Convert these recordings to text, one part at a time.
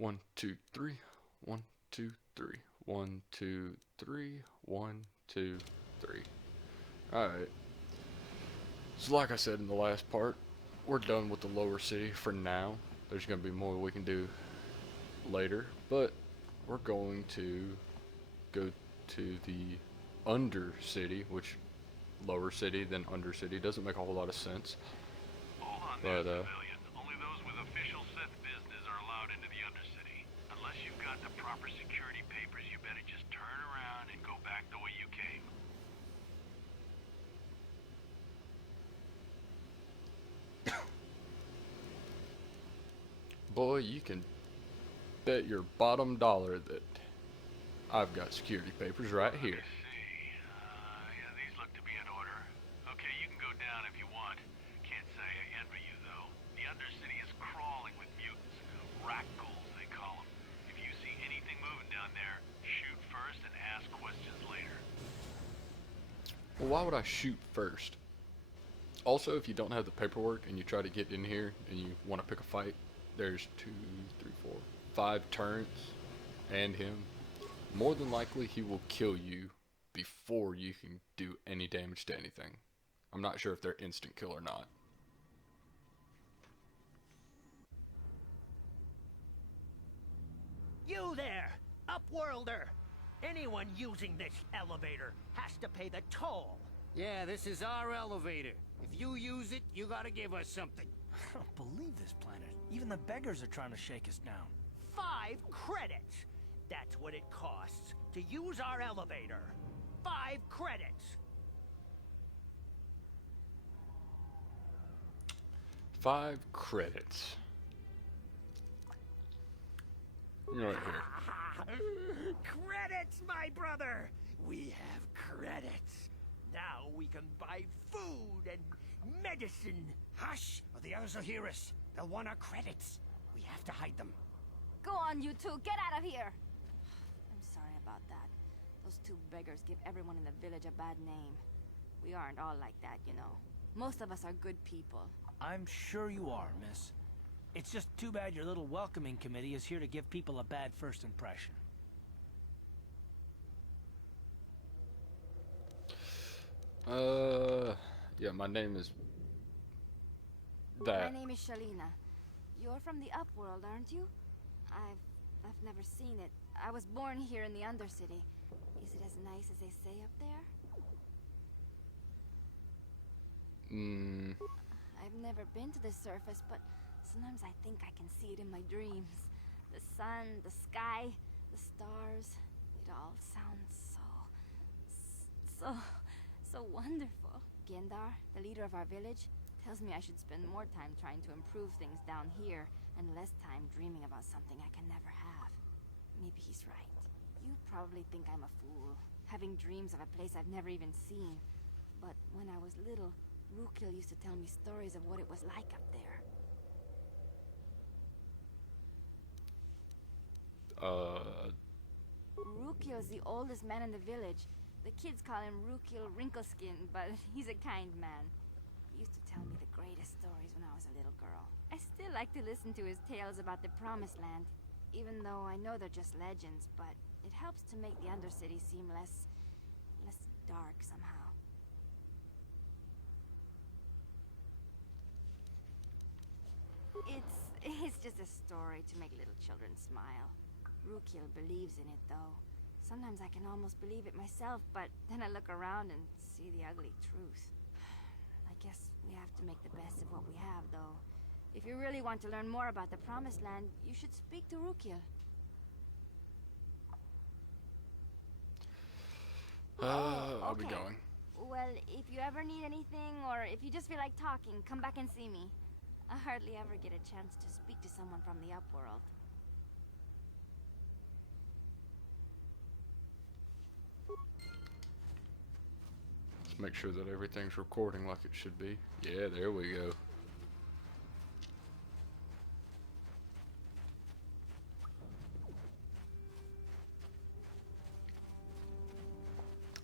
One, two, three. One, two, three. One, two, three. One, two, three. Alright. So like I said in the last part, we're done with the lower city for now. There's going to be more we can do later, but we're going to go to the Undercity, which lower city than Undercity doesn't make a whole lot of sense. Hold on there, But civilian. Only those with official Sith business are allowed into the Undercity. Unless you've got the proper security papers, you better just turn around and go back the way you came. boy, you can bet your bottom dollar that I've got security papers right Let me here. see. Yeah, these look to be in order. Okay, you can go down if you want. Can't say I envy you, though. The Undercity is crawling with mutants. Rackles, they call them. If you see anything moving down there, shoot first and ask questions later. Well, why would I shoot first? Also, if you don't have the paperwork and you try to get in here and you want to pick a fight, there's two, three, four, five turrets and him. More than likely, he will kill you before you can do any damage to anything. I'm not sure if they're instant kill or not. You there, Upworlder! Anyone using this elevator has to pay the toll. Yeah, this is our elevator. If you use it, you gotta give us something. I don't believe this planet. Even the beggars are trying to shake us down. 5 credits! That's what it costs to use our elevator. 5 credits! 5 credits. Right here. Credits, my brother! We have credits. Now we can buy food and medicine. Hush, or the others will hear us. They'll want our credits. We have to hide them. Go on, you two. Get out of here. I'm sorry about that. Those two beggars give everyone in the village a bad name. We aren't all like that, you know. Most of us are good people. I'm sure you are, miss. It's just too bad your little welcoming committee is here to give people a bad first impression. Yeah, my name is My that. name is Shalina. You're from the Upworld, aren't you? I've never seen it. I was born here in the Undercity. Is it as nice as they say up there? Mm, I've never been to the surface, but sometimes I think I can see it in my dreams. The sun, the sky, the stars. It all sounds so wonderful. Gendar, the leader of our village, tells me I should spend more time trying to improve things down here and less time dreaming about something I can never have. Maybe he's right. You probably think I'm a fool, having dreams of a place I've never even seen. But when I was little, Rukil used to tell me stories of what it was like up there. Rukil's the oldest man in the village. The kids call him Rukil Wrinkleskin, but he's a kind man. He used to tell me the greatest stories when I was a little girl. I still like to listen to his tales about the Promised Land, even though I know they're just legends, but it helps to make the Undercity seem less dark somehow. It's just a story to make little children smile. Rukil believes in it, though. Sometimes I can almost believe it myself, but then I look around and see the ugly truth. I guess we have to make the best of what we have, though. If you really want to learn more about the Promised Land, you should speak to Rukil. I'll be Okay. going. Well, if you ever need anything, or if you just feel like talking, come back and see me. I hardly ever get a chance to speak to someone from the Upworld. Let's make sure that everything's recording like it should be. Yeah, there we go.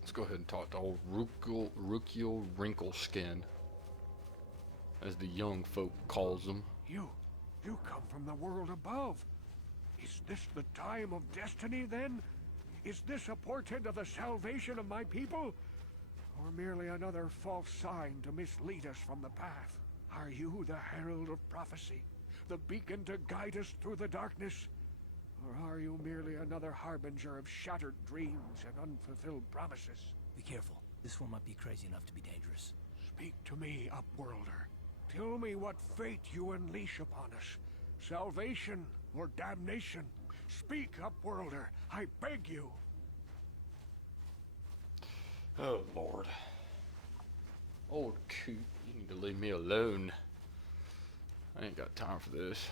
Let's go ahead and talk to old Rukil Wrinkleskin, as the young folk calls them. You come from the world above. Is this the time of destiny, then? Is this a portent of the salvation of my people? Or merely another false sign to mislead us from the path? Are you the herald of prophecy? The beacon to guide us through the darkness? Or are you merely another harbinger of shattered dreams and unfulfilled promises? Be careful. This one might be crazy enough to be dangerous. Speak to me, Upworlder. Tell me what fate you unleash upon us. Salvation or damnation? Speak, Upworlder. I beg you. Oh, Lord. Old coot, you need to leave me alone. I ain't got time for this.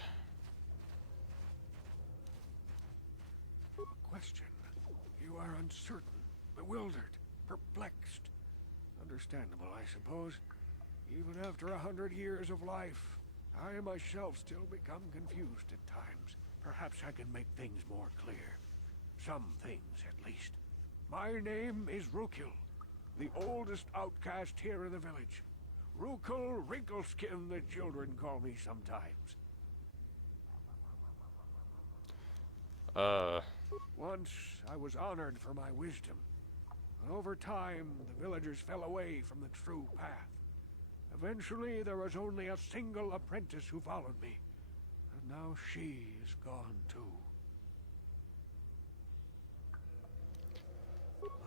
Question. You are uncertain, bewildered, perplexed. Understandable, I suppose. Even after 100 years of life, I myself still become confused at times. Perhaps I can make things more clear. Some things, at least. My name is Rukil, the oldest outcast here in the village. Rukil Wrinkleskin, the children call me sometimes. Once, I was honored for my wisdom. But over time, the villagers fell away from the true path. Eventually, there was only a single apprentice who followed me. And now she is gone, too.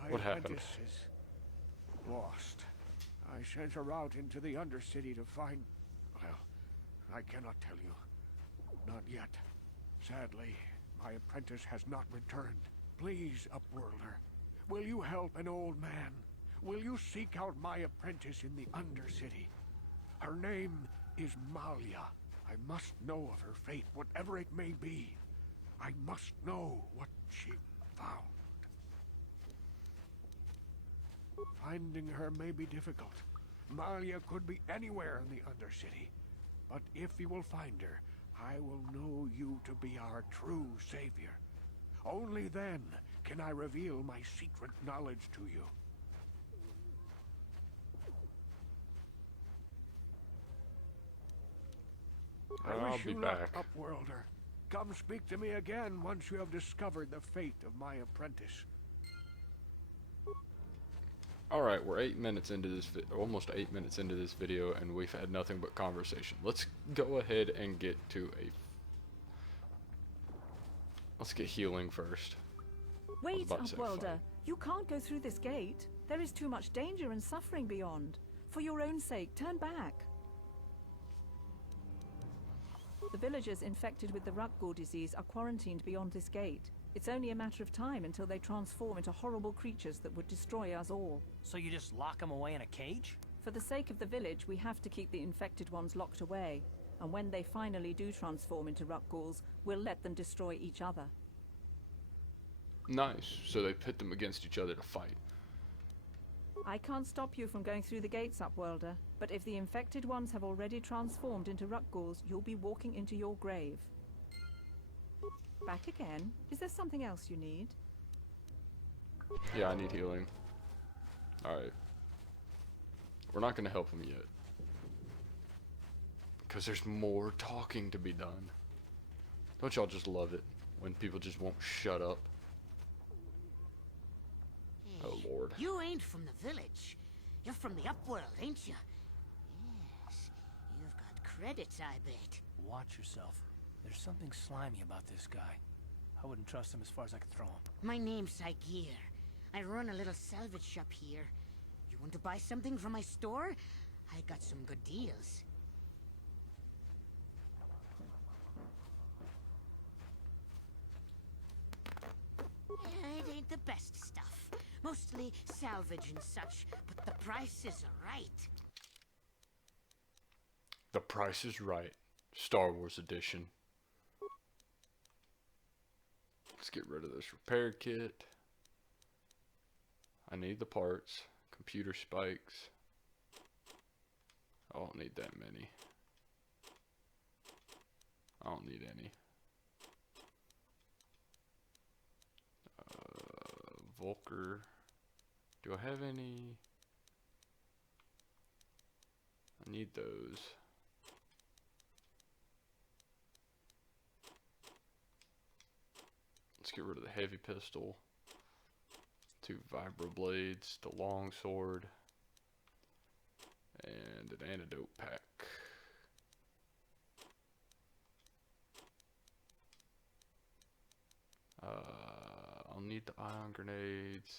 My What happened? apprentice is lost. I sent her out into the Undercity to find... Well, I cannot tell you. Not yet. Sadly, my apprentice has not returned. Please, Upworlder, will you help an old man? Will you seek out my apprentice in the Undercity? Her name is Malia. I must know of her fate, whatever it may be. I must know what she found. Finding her may be difficult. Malia could be anywhere in the Undercity. But if you will find her, I will know you to be our true savior. Only then can I reveal my secret knowledge to you. I wish I'll be you back. luck, Upworlder. Come speak to me again once you have discovered the fate of my apprentice. Alright, we're 8 minutes into this, almost 8 minutes into this video, and we've had nothing but conversation. Let's go ahead and get to a... Let's get healing first. Wait, about to say Upworlder. fight. You can't go through this gate. There is too much danger and suffering beyond. For your own sake, turn back. The villagers infected with the Rutgor disease are quarantined beyond this gate. It's only a matter of time until they transform into horrible creatures that would destroy us all. So you just lock them away in a cage? For the sake of the village, we have to keep the infected ones locked away. And when they finally do transform into Rutgors, we'll let them destroy each other. Nice. So they pit them against each other to fight. I can't stop you from going through the gates, Upworlder, but if the infected ones have already transformed into Rutgors, you'll be walking into your grave. Back again? Is there something else you need? Yeah, I need healing. Alright. We're not going to help him yet. Because there's more talking to be done. Don't y'all just love it when people just won't shut up? Oh, Lord. You ain't from the village. You're from the Upworld, ain't you? Yes. You've got credits, I bet. Watch yourself. There's something slimy about this guy. I wouldn't trust him as far as I could throw him. My name's Saigir. I run a little salvage shop here. You want to buy something from my store? I got some good deals. It ain't the best stuff. Mostly salvage and such, but the price is right. The Price is Right. Star Wars Edition. Let's get rid of this repair kit. I need the parts. Computer spikes. I don't need that many. I don't need any. Volker. Do I have any? I need those. Let's get rid of the heavy pistol. 2 vibro blades, the long sword, and an antidote pack. I'll need the ion grenades.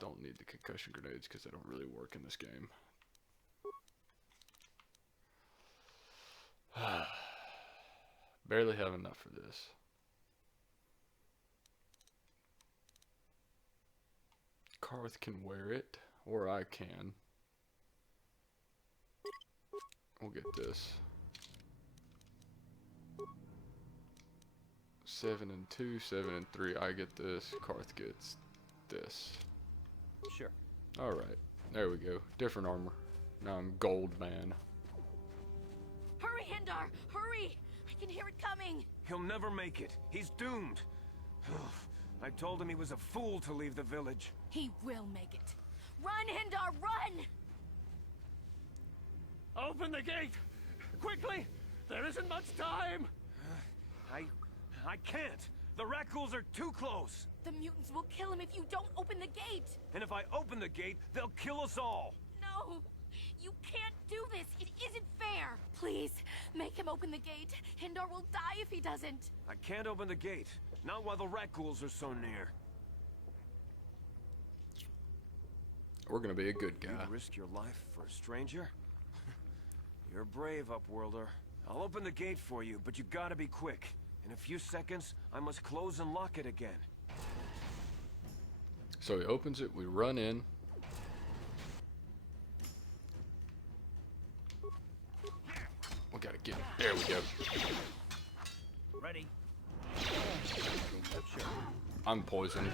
Don't need the concussion grenades because they don't really work in this game. Barely have enough for this. Karth can wear it, or I can. We'll get this. 7 and 2, 7 and 3. I get this. Karth gets this. Sure. Alright. There we go. Different armor. Now I'm gold man. Hurry, Hindar! Hurry! I can hear it coming! He'll never make it. He's doomed. I told him he was a fool to leave the village. He will make it. Run, Hindar, run! Open the gate! Quickly! There isn't much time! I can't. The rat ghouls are too close. The mutants will kill him if you don't open the gate! And if I open the gate, they'll kill us all. No! You can't do this! It isn't fair! Please, make him open the gate. Hindar will die if he doesn't. I can't open the gate. Not while the rat ghouls are so near. We're gonna be a good guy. You'd risk your life for a stranger? You're brave, Upworlder. I'll open the gate for you, but you gotta be quick. In a few seconds, I must close and lock it again. So he opens it, we run in. We gotta get him. There we go. Ready? Sure. I'm poisoned.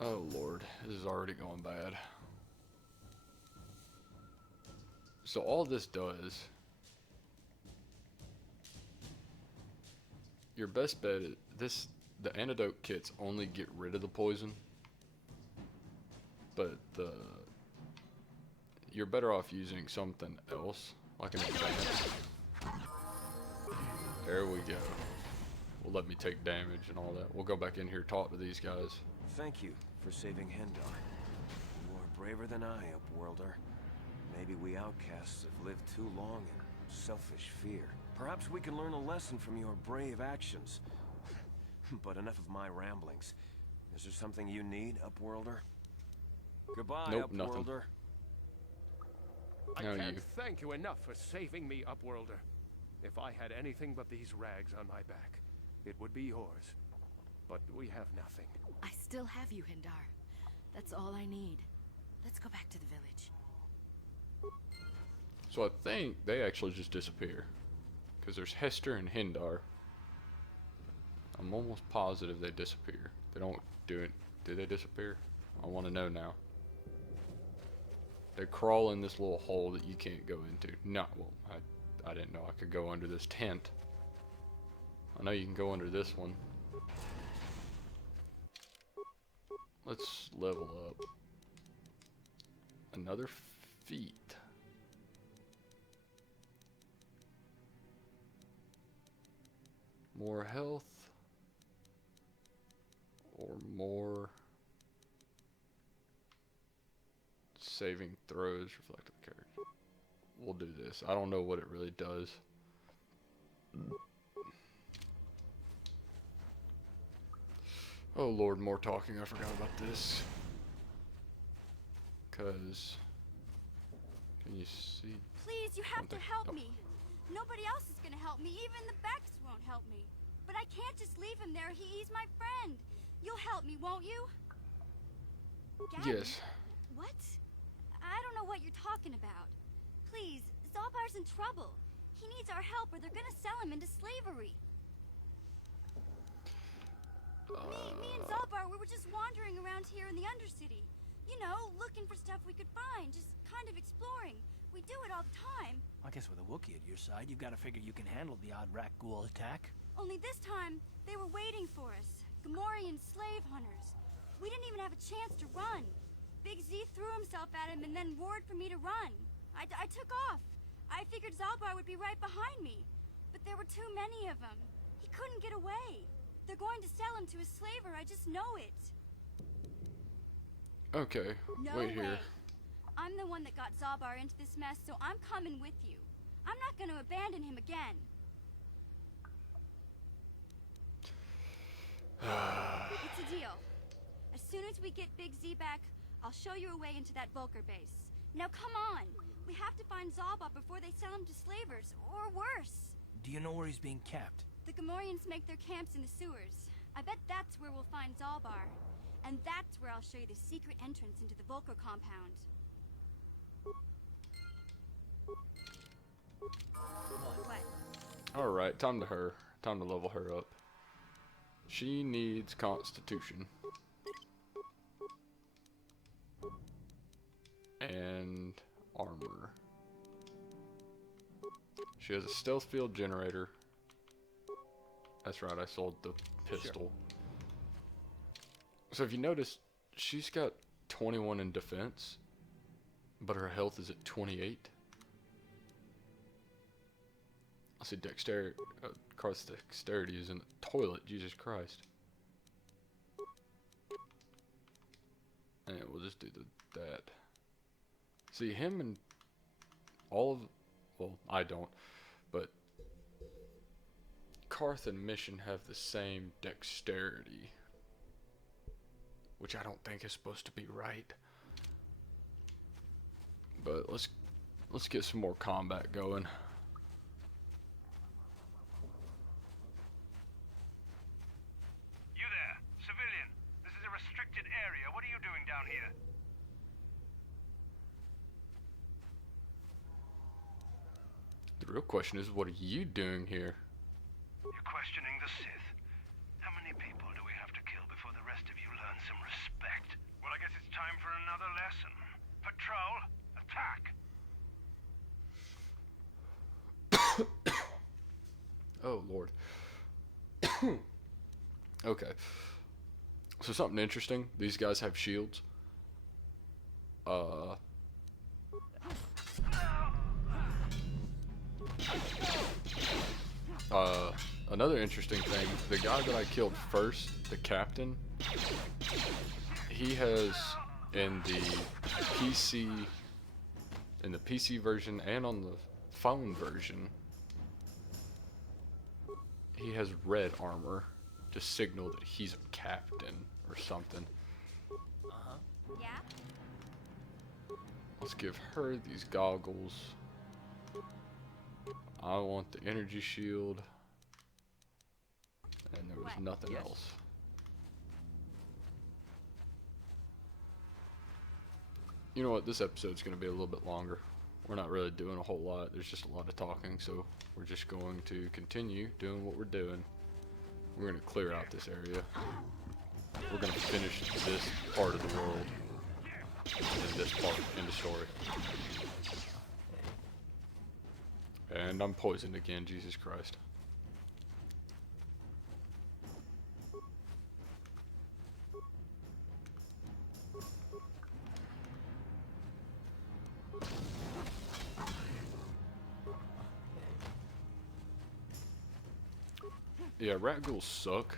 Oh lord, this is already going bad. So all this does, your best bet is the antidote kits only get rid of the poison, but you're better off using something else, like an advance. There we go. Will let me take damage and all that. We'll go back in here, talk to these guys. Thank you for saving Hindar. You are braver than I, Upworlder. Maybe we outcasts have lived too long in selfish fear. Perhaps we can learn a lesson from your brave actions. But enough of my ramblings. Is there something you need, Upworlder? Goodbye, Nope, Upworlder. nothing. I No, can't you. thank you enough for saving me, Upworlder. If I had anything but these rags on my back, it would be yours. But we have nothing. I still have you, Hindar. That's all I need. Let's go back to the village. So I think they actually just disappear. Because there's Hester and Hindar. I'm almost positive they disappear. They don't do it. Do they disappear? I want to know now. They crawl in this little hole that you can't go into. No, well, I didn't know I could go under this tent. I know you can go under this one. Let's level up. Another feat. More health. Or more saving throws reflect the character. We'll do this. I don't know what it really does. Oh lord, more talking. I forgot about this. Cause can you see? Please, you have to Something. help Oh. me. Nobody else is gonna help me. Even the Becks won't help me. But I can't just leave him there. He's my friend. You'll help me, won't you? Gavin? Yes. What? I don't know what you're talking about. Please, Zalbar's in trouble. He needs our help or they're gonna sell him into slavery. Me and Zalbar, we were just wandering around here in the Undercity. You know, looking for stuff we could find, just kind of exploring. We do it all the time. I guess with a Wookiee at your side, you've got to figure you can handle the odd rat ghoul attack. Only this time, they were waiting for us. Gamorrean slave hunters. We didn't even have a chance to run. Big Z threw himself at him and then roared for me to run. I took off. I figured Zalbar would be right behind me. But there were too many of them. He couldn't get away. They're going to sell him to a slaver, I just know it. Okay, No wait here. way. I'm the one that got Zabar into this mess, so I'm coming with you. I'm not going to abandon him again. It's a deal. As soon as we get Big Z back, I'll show you a way into that Volker base. Now come on! We have to find Zabar before they sell him to slavers, or worse. Do you know where he's being kept? The Gamorreans make their camps in the sewers. I bet that's where we'll find Zalbar. And that's where I'll show you the secret entrance into the Volker compound. What? Alright, time to level her up. She needs Constitution. And armor. She has a stealth field generator. That's right, I sold the pistol. So if you notice, she's got 21 in defense, but her health is at 28. I see dexterity. Car's dexterity is in the toilet. Jesus Christ. And we'll just do that. See, him and all of... Well, I don't. But Karth and Mission have the same dexterity. Which I don't think is supposed to be right. But let's get some more combat going. You there, civilian. This is a restricted area. What are you doing down here? The real question is, what are you doing here? You're questioning the Sith. How many people do we have to kill before the rest of you learn some respect? Well, I guess it's time for another lesson. Patrol, attack! Oh, Lord. Okay. So something interesting. These guys have shields. Another interesting thing, the guy that I killed first, the captain, he has in the PC version and on the phone version, he has red armor to signal that he's a captain or something. Yeah? Let's give her these goggles. I want the energy shield. And there was nothing else. You know what? This episode's going to be a little bit longer. We're not really doing a whole lot. There's just a lot of talking, so we're just going to continue doing what we're doing. We're going to clear out this area. We're going to finish this part of the world. And this part in the story. And I'm poisoned again, Jesus Christ. Yeah, rat ghouls suck.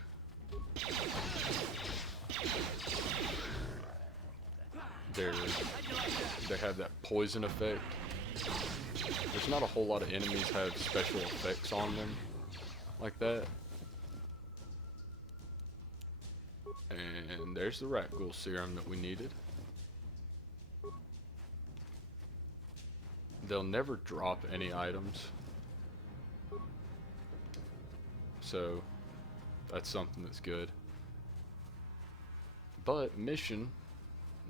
They have that poison effect. There's not a whole lot of enemies have special effects on them like that. And there's the rat ghoul serum that we needed. They'll never drop any items. So that's something that's good. But Mission,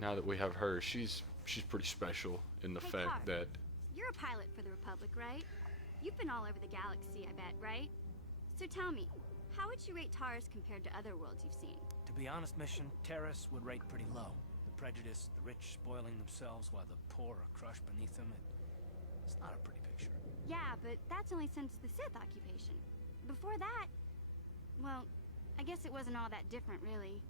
now that we have her, she's pretty special in the Hey, fact Tar. that You're a pilot for the Republic, right? You've been all over the galaxy, I bet, right? So tell me, how would you rate Taurus compared to other worlds you've seen? To be honest, Mission, Terrace would rate pretty low. The prejudice, the rich spoiling themselves while the poor are crushed beneath them, it's not a pretty picture. Yeah, but that's only since the Sith occupation. Before that, well, I guess it wasn't all that different, really.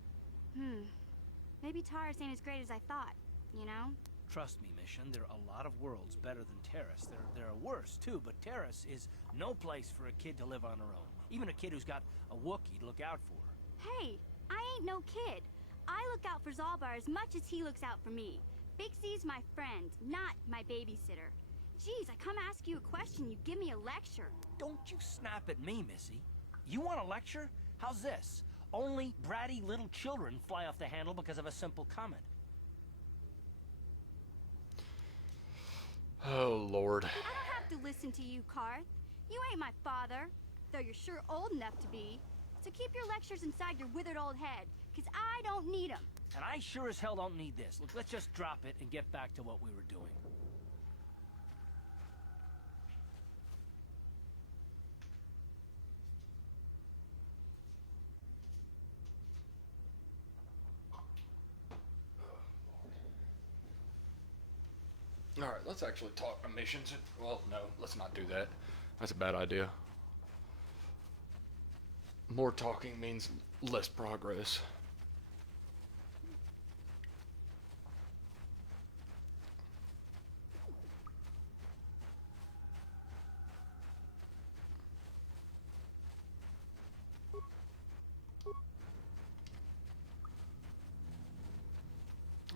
Maybe Taurus ain't as great as I thought, you know? Trust me, Mission, there are a lot of worlds better than Terrace. There are worse, too, but Terrace is no place for a kid to live on her own. Even a kid who's got a Wookiee to look out for her. Hey, I ain't no kid. I look out for Zalbar as much as he looks out for me. Big C's my friend, not my babysitter. Geez, I come ask you a question, you give me a lecture. Don't you snap at me, Missy. You want a lecture? How's this? Only bratty little children fly off the handle because of a simple comment. Oh, Lord. I don't have to listen to you, Karth. You ain't my father, though you're sure old enough to be. So keep your lectures inside your withered old head, because I don't need them. And I sure as hell don't need this. Look, let's just drop it and get back to what we were doing. Alright, let's actually talk missions. Well, no, let's not do that. That's a bad idea. More talking means less progress.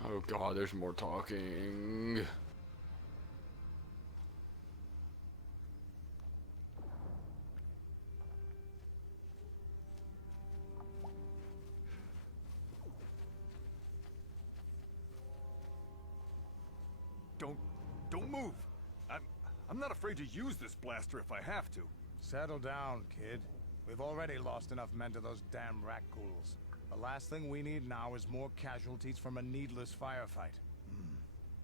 Oh god, there's more talking. Don't move. I'm not afraid to use this blaster if I have to. Settle down, kid. We've already lost enough men to those damn rat ghouls. The last thing we need now is more casualties from a needless firefight.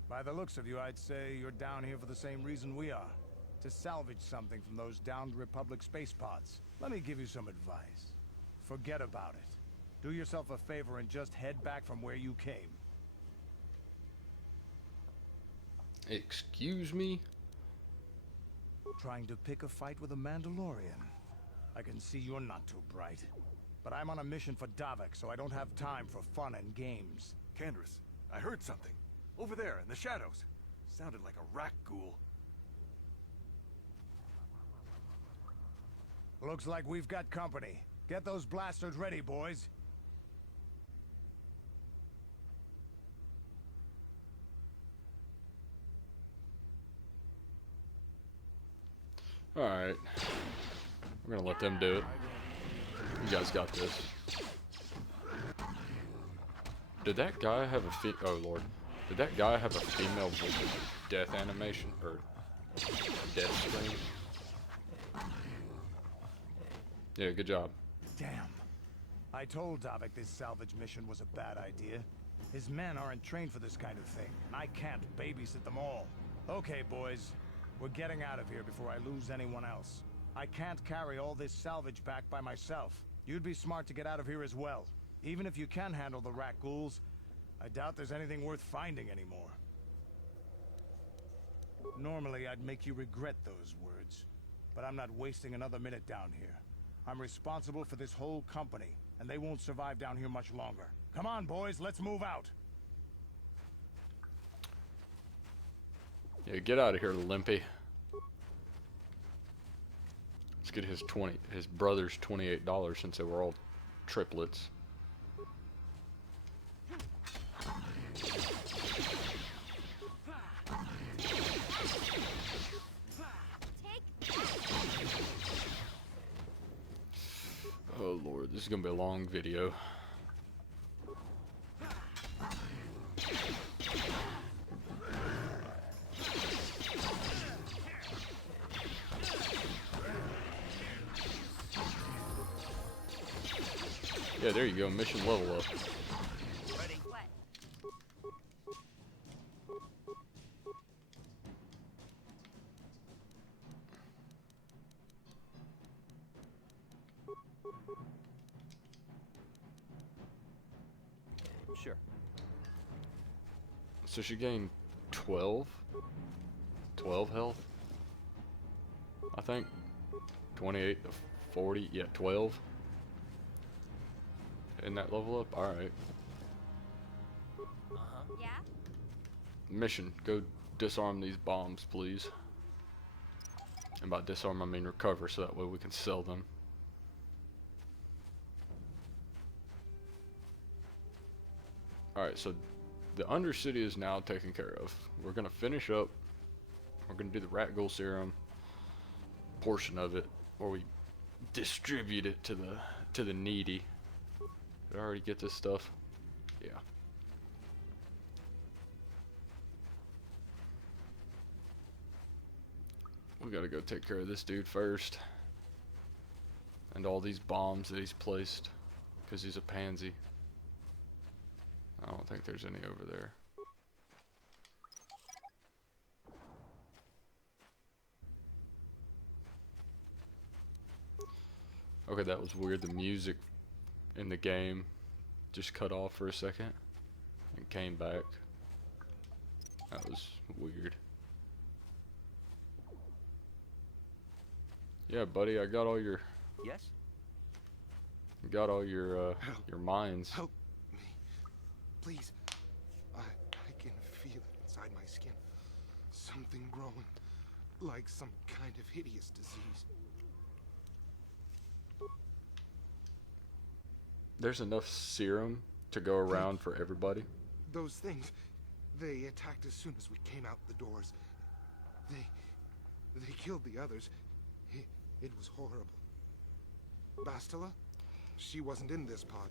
By the looks of you, I'd say you're down here for the same reason we are. To salvage something from those downed Republic space pods. Let me give you some advice. Forget about it. Do yourself a favor and just head back from where you came. Excuse me? Trying to pick a fight with a Mandalorian. I can see you're not too bright. But I'm on a mission for Davik, so I don't have time for fun and games. Candace, I heard something. Over there, in the shadows. Sounded like a rat ghoul. Looks like we've got company. Get those blasters ready, boys. Alright. We're gonna let them do it. You guys got this. Did that guy have a oh lord. Did that guy have a female death animation? Or death screen? Yeah, good job. Damn. I told Davik this salvage mission was a bad idea. His men aren't trained for this kind of thing, and I can't babysit them all. Okay, boys. We're getting out of here before I lose anyone else. I can't carry all this salvage back by myself. You'd be smart to get out of here as well. Even if you can handle the rat ghouls, I doubt there's anything worth finding anymore. Normally, I'd make you regret those words, but I'm not wasting another minute down here. I'm responsible for this whole company, and they won't survive down here much longer. Come on, boys, let's move out. Yeah, get out of here, Limpy. Let's get his brother's $28 since they were all triplets. Oh lord, this is gonna be a long video. Yeah, there you go, mission level up. Ready? What? Sure. So she gained 12 health, I think. 28 to 40, yeah, 12 in that level up. All right, Yeah? mission. Go disarm these bombs, please. And by disarm, I mean recover, so that way we can sell them. Alright, so the Undercity is now taken care of. We're going to finish up. We're going to do the rat ghoul serum portion of it, where we distribute it to the needy. Did I already get this stuff? Yeah. We gotta go take care of this dude first. And all these bombs that he's placed. Because he's a pansy. I don't think there's any over there. Okay, that was weird. The music in the game just cut off for a second and came back. That was weird. Yeah, buddy, I got all your... Yes? Got all your mines. Help me. Please. I can feel it inside my skin. Something growing. Like some kind of hideous disease. There's enough serum to go around for everybody. Those things, they attacked as soon as we came out the doors. They killed the others. It was horrible. Bastila? She wasn't in this pod.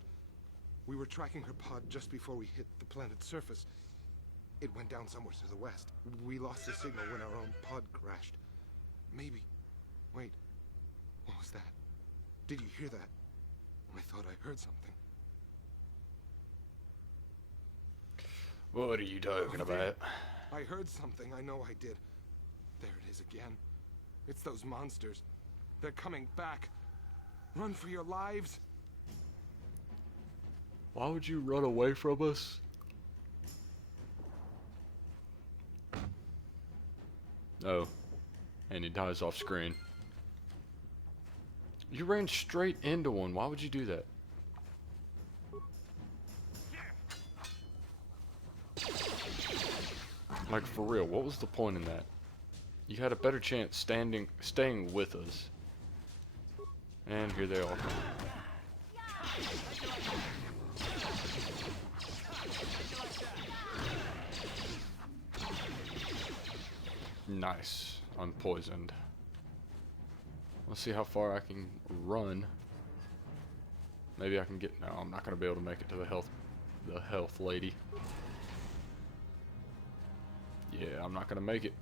We were tracking her pod just before we hit the planet's surface. It went down somewhere to the west. We lost the signal when our own pod crashed. Maybe. Wait. What was that? Did you hear that? I thought I heard something. What are you talking about? I heard something. I know I did. There it is again. It's those monsters. They're coming back. Run for your lives. Why would you run away from us? Oh. And he dies off screen. You ran straight into one. Why would you do that? Like, for real, what was the point in that? You had a better chance staying with us. And here they all come. Nice. I'm poisoned. Let's see how far I can run. Maybe I can get... No, I'm not going to be able to make it to the health lady. Yeah, I'm not going to make it.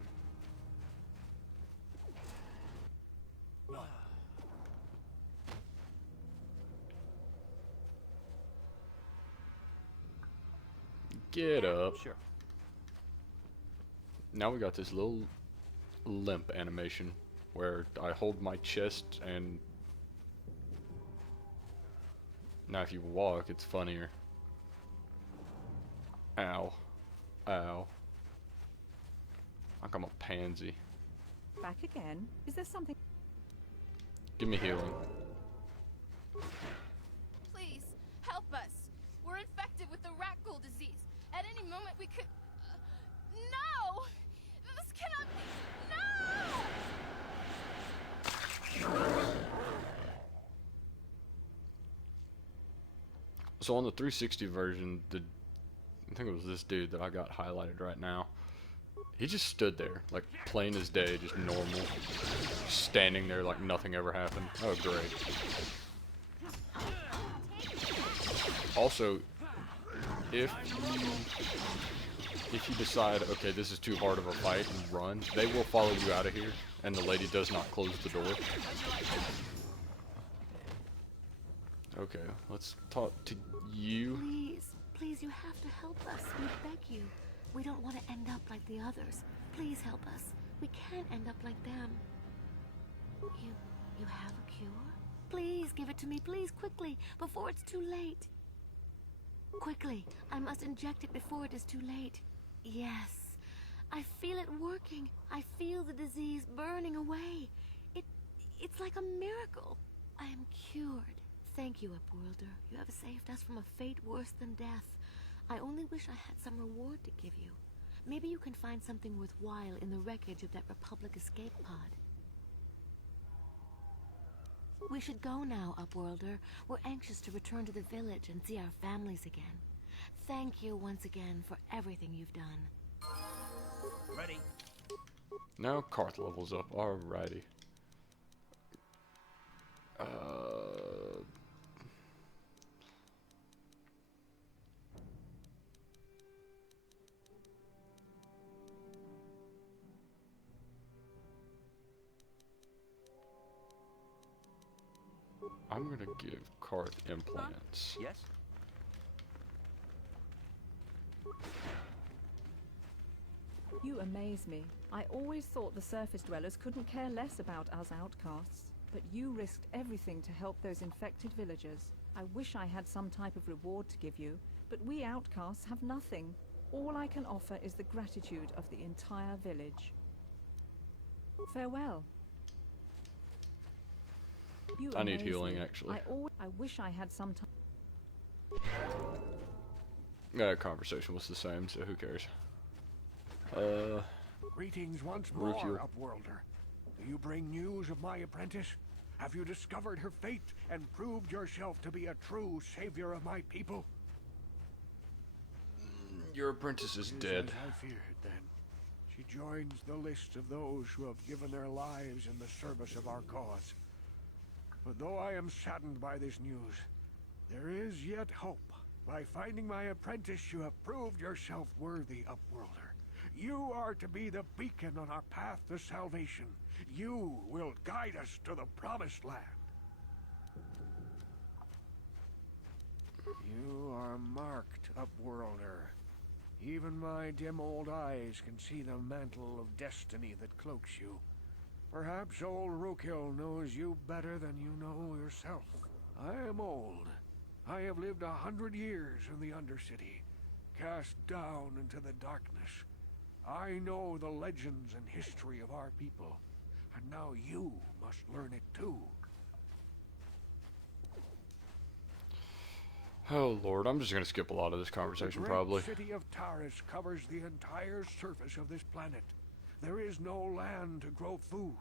Get up. Sure. Now we got this little limp animation where I hold my chest and now if you walk it's funnier. Ow. Ow. Like I'm a pansy. Back again? Is there something? Give me healing. Please, help us. We're infected with the rat ghoul disease. At any moment we could... no! This cannot be... No! So on the 360 version, I think it was this dude that I got highlighted right now. He just stood there, like plain as day, just normal. Standing there like nothing ever happened. Oh, great. Also, if you decide, okay, this is too hard of a fight and run, they will follow you out of here, and the lady does not close the door. Okay, let's talk to you. Please, you have to help us. We beg you. We don't want to end up like the others. Please help us. We can't end up like them. You have a cure? Please give it to me, please, quickly, before it's too late. Quickly, I must inject it before it is too late. Yes, I feel it working. I feel the disease burning away. It's like a miracle. I am cured. Thank you, Upworlder. You have saved us from a fate worse than death. I only wish I had some reward to give you. Maybe you can find something worthwhile in the wreckage of that Republic escape pod. We should go now, Upworlder. We're anxious to return to the village and see our families again. Thank you once again for everything you've done. Ready? Now Karth levels up. Alrighty. I'm gonna give Karth implants. Yes? You amaze me. I always thought the surface dwellers couldn't care less about us outcasts. But you risked everything to help those infected villagers. I wish I had some type of reward to give you, but we outcasts have nothing. All I can offer is the gratitude of the entire village. Farewell. You I need amaze healing, me. actually. I wish I had some time. That conversation was the same, so who cares? Greetings once Root more, you. Upworlder. Do you bring news of my apprentice? Have you discovered her fate and proved yourself to be a true savior of my people? Your apprentice is It dead. as I feared, then. She joins the list of those who have given their lives in the service of our cause. But though I am saddened by this news, there is yet hope. By finding my apprentice, you have proved yourself worthy, Upworlder. You are to be the beacon on our path to salvation. You will guide us to the promised land. You are marked, Upworlder. Even my dim old eyes can see the mantle of destiny that cloaks you. Perhaps old Rookhill knows you better than you know yourself. I am old. I have lived 100 years in the Undercity, cast down into the darkness. I know the legends and history of our people, and now you must learn it too. Oh lord, I'm just gonna skip a lot of this conversation The probably. great city of Taris covers the entire surface of this planet. There is no land to grow food.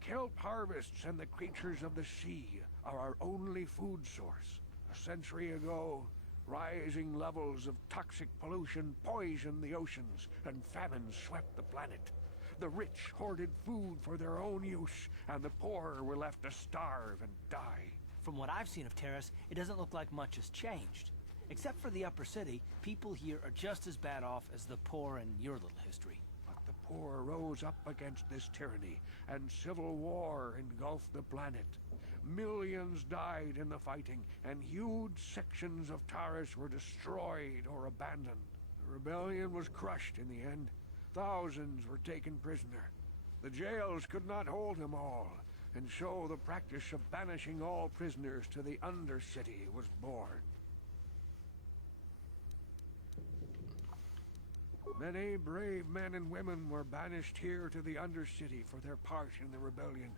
Kelp harvests and the creatures of the sea are our only food source. A century ago, rising levels of toxic pollution poisoned the oceans, and famine swept the planet. The rich hoarded food for their own use, and the poor were left to starve and die. From what I've seen of Terrace, it doesn't look like much has changed. Except for the upper city, people here are just as bad off as the poor in your little history. But the poor rose up against this tyranny, and civil war engulfed the planet. Millions died in the fighting, and huge sections of Taris were destroyed or abandoned. The rebellion was crushed in the end. Thousands were taken prisoner. The jails could not hold them all, and so the practice of banishing all prisoners to the Undercity was born. Many brave men and women were banished here to the Undercity for their part in the rebellion.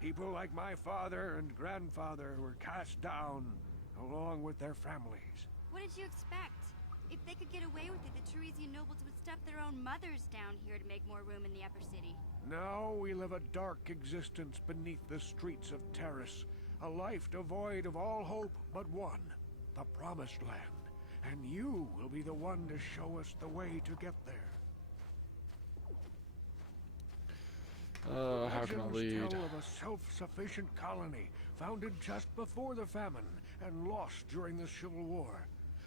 People like my father and grandfather were cast down, along with their families. What did you expect? If they could get away with it, the Teresian nobles would stuff their own mothers down here to make more room in the upper city. Now we live a dark existence beneath the streets of Terrace, a life devoid of all hope but one, the Promised Land. And you will be the one to show us the way to get there. How can I lead? Legends tell of a self-sufficient colony founded just before the famine and lost during the Civil War.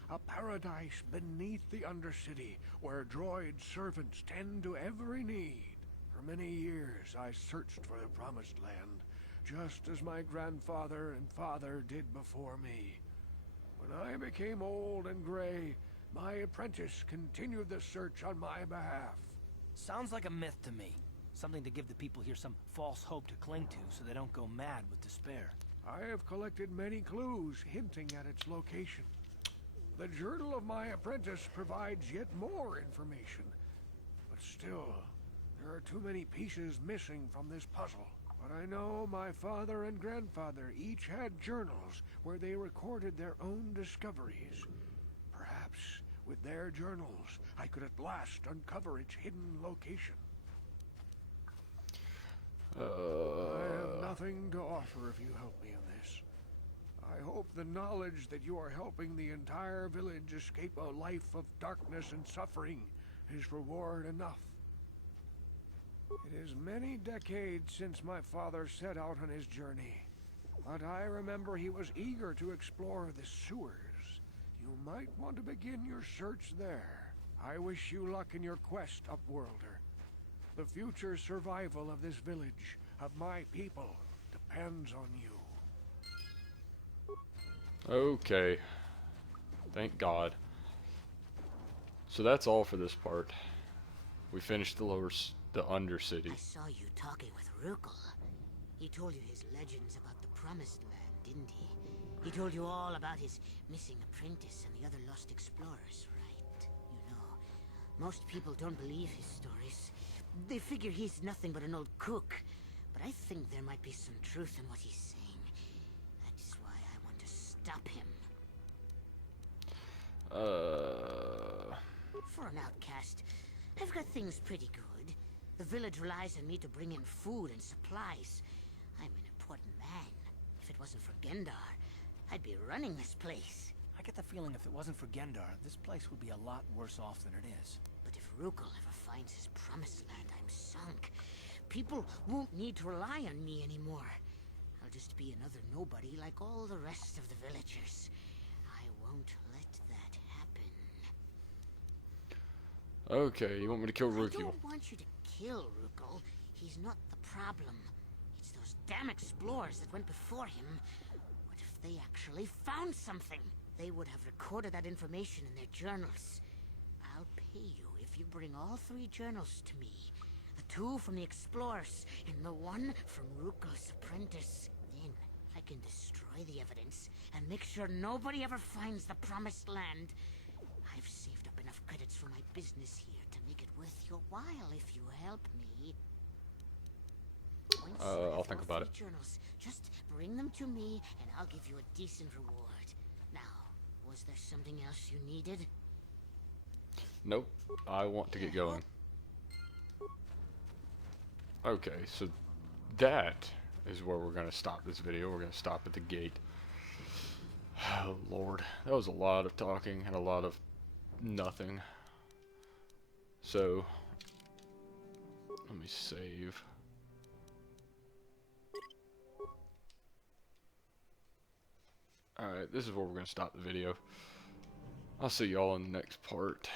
A paradise beneath the Undercity where droid servants tend to every need. For many years I searched for the Promised Land, just as my grandfather and father did before me. When I became old and gray, my apprentice continued the search on my behalf. Sounds like a myth to me. Something to give the people here some false hope to cling to so they don't go mad with despair. I have collected many clues hinting at its location. The journal of my apprentice provides yet more information. But still, there are too many pieces missing from this puzzle. But I know my father and grandfather each had journals where they recorded their own discoveries. Perhaps With their journals, I could at last uncover its hidden location. I have nothing to offer if you help me in this. I hope the knowledge that you are helping the entire village escape a life of darkness and suffering is reward enough. It is many decades since my father set out on his journey, but I remember he was eager to explore the sewers. You might want to begin your search there. I wish you luck in your quest, Upworlder. The future survival of this village, of my people, depends on you. Okay. Thank God. So that's all for this part. We finished the Undercity. I saw you talking with Rukel. He told you his legends about the Promised Land, didn't he? He told you all about his missing apprentice and the other lost explorers, right? You know, most people don't believe his stories. They figure he's nothing but an old cook. But I think there might be some truth in what he's saying. That's why I want to stop him. For an outcast, I've got things pretty good. The village relies on me to bring in food and supplies. I'm an important man. If it wasn't for Gendar, I'd be running this place. I get the feeling if it wasn't for Gendar, this place would be a lot worse off than it is. But if Rukel ever finds his Promised Land, I'm sunk. People won't need to rely on me anymore. I'll just be another nobody like all the rest of the villagers. I won't let that happen. Okay, you want me to kill I Rukel? don't want you to kill Rukel. He's not the problem. It's those damn explorers that went before him. What if they actually found something? They would have recorded that information in their journals. I'll pay you if you bring all 3 journals to me. The 2 from the explorers, and the 1 from Rukel's apprentice. Then I can destroy the evidence and make sure nobody ever finds the Promised Land. I've saved up enough credits for my business here to make it worth your while if you help me. Once you I'll have think all about 3 journals, just bring them to me and I'll give you a decent reward. Now, was there something else you needed? Nope. I want to get going. Okay, so that is where we're going to stop this video. We're going to stop at the gate. Oh, Lord. That was a lot of talking and a lot of nothing. So, let me save. Alright, this is where we're going to stop the video. I'll see y'all in the next part.